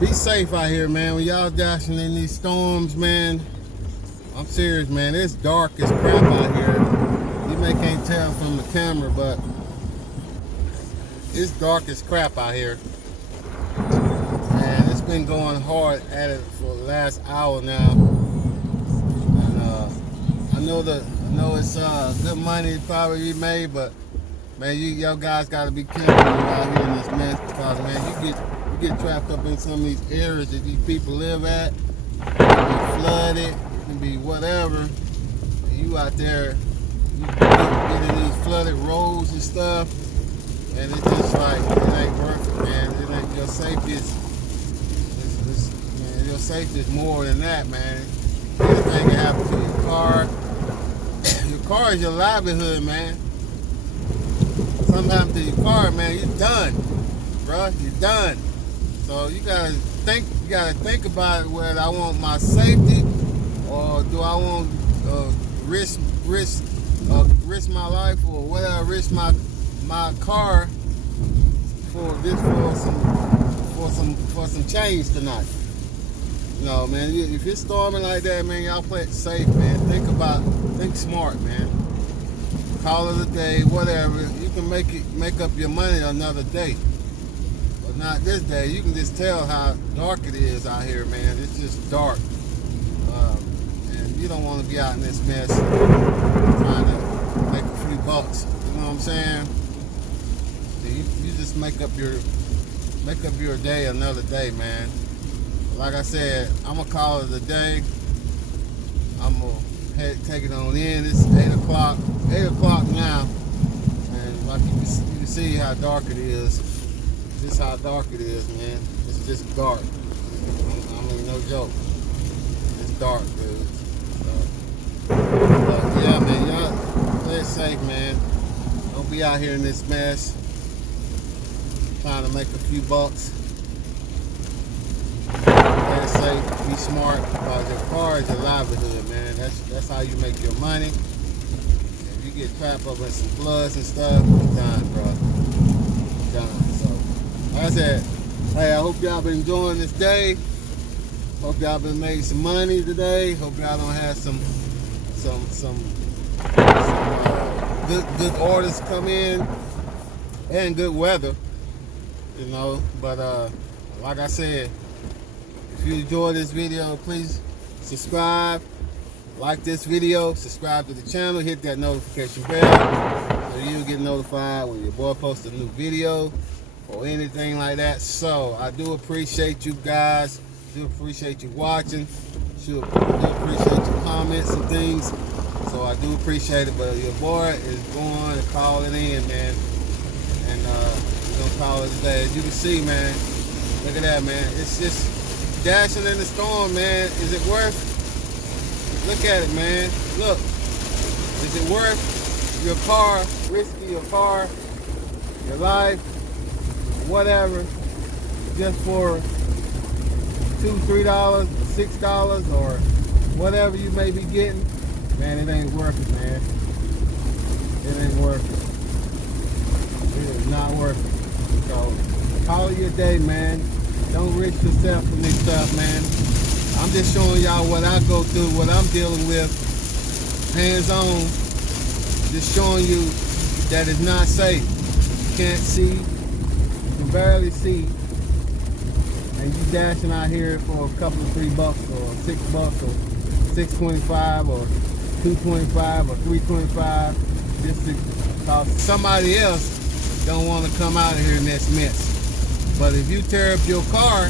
Be safe out here, man. When y'all dashing in these storms, man, I'm serious, man. It's dark as crap out here. You may can't tell from the camera, but it's dark as crap out here. And it's been going hard at it for the last hour now. And I know it's good money probably be made, but man, y'all guys gotta be careful out here in this mess, because man, you get trapped up in some of these areas that these people live at. It can be flooded, it can be whatever. And you out there, you get in these flooded roads and stuff, and it's just like, it ain't worth it, man. It ain't, your safety man, your safety is more than that, man. Anything can happen to your car. Your car is your livelihood, man. Something happened to your car, man, you're done, bro. You're done. So you gotta think about it, whether I want my safety or do I want risk my life, or whether I risk my car for some change tonight. You know, man, if it's storming like that, man, y'all play it safe, man. Think smart, man. Call it a day, whatever. You can make up your money another day, but not this day. You can just tell how dark it is out here, man. It's just dark, and you don't want to be out in this mess trying to make a few bucks. You know what I'm saying? You just make up your day another day, man. Like I said, I'm gonna call it a day. I'm gonna take it on in. It's 8 o'clock. 8 o'clock now, and like you can see how dark it is. Just how dark it is, man. It's just dark. I mean, no joke. It's dark, dude. But yeah, man, y'all play it safe, man. Don't be out here in this mess trying to make a few bucks. Play it safe. Be smart, because your car is your livelihood, man. That's how you make your money. You get trapped up in some floods and stuff, you're done, bro. You're done. So, like I said, hey, I hope y'all been enjoying this day. Hope y'all been making some money today. Hope y'all don't have some good orders come in and good weather, you know. But like I said, if you enjoyed this video, please subscribe. Like this video, subscribe to the channel, hit that notification bell so you'll get notified when your boy posts a new video or anything like that. So I do appreciate you guys, do appreciate you watching, do appreciate your comments and things. So I do appreciate it, but your boy is going to call it in, man. And we're gonna call it a day. As you can see, man, look at that, man. It's just dashing in the storm, man. Is it worth? Look at it, man. Look. Is it worth your car, risking your car, your life, whatever, just for $2, $3, $6, or whatever you may be getting? Man, it ain't worth it, man. It ain't worth it. It is not worth it. So call it your day, man. Don't risk yourself in this stuff, man. I'm just showing y'all what I go through, what I'm dealing with, hands-on. Just showing you that it's not safe. You can't see, you can barely see, and you dashing out here for a couple of $3 or $6 or $6.25 or $2.25 or $3.25, just to cause somebody else don't want to come out of here in this mess. But if you tear up your car,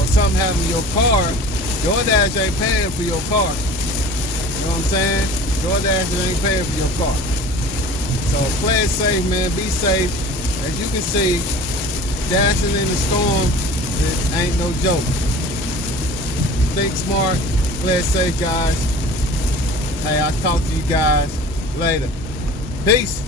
or something happens to your car, Doordash ain't paying for your car. You know what I'm saying? Doordash ain't paying for your car. So play it safe, man. Be safe. As you can see, dashing in the storm, it ain't no joke. Think smart. Play it safe, guys. Hey, I'll talk to you guys later. Peace.